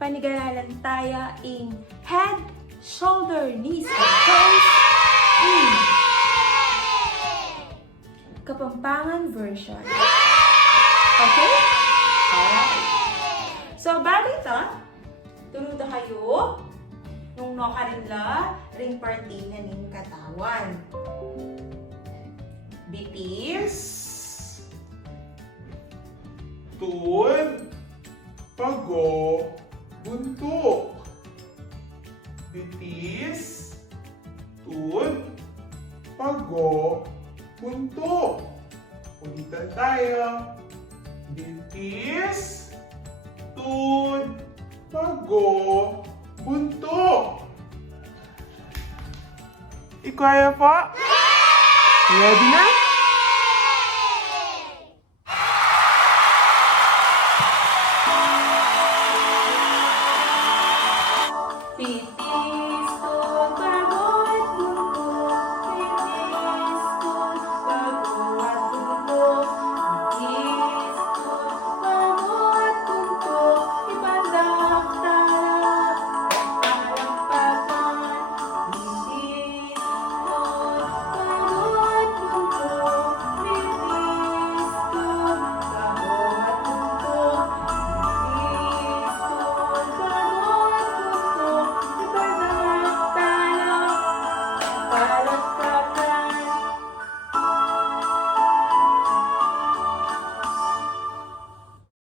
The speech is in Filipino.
Panigalaantaya in head, shoulder, knees, and toes in Kapampangan version. Okay? Alright. So, bago ito, tulog na kayo nung nakarinla ring party na ning katawan. Bitis, Tuod, Pago, buntuk. Bitis, tuod, Pago, buntuk. Ulitan tayo. Bitis, tuod, Pago, buntuk. Ikaya pa? Ready na?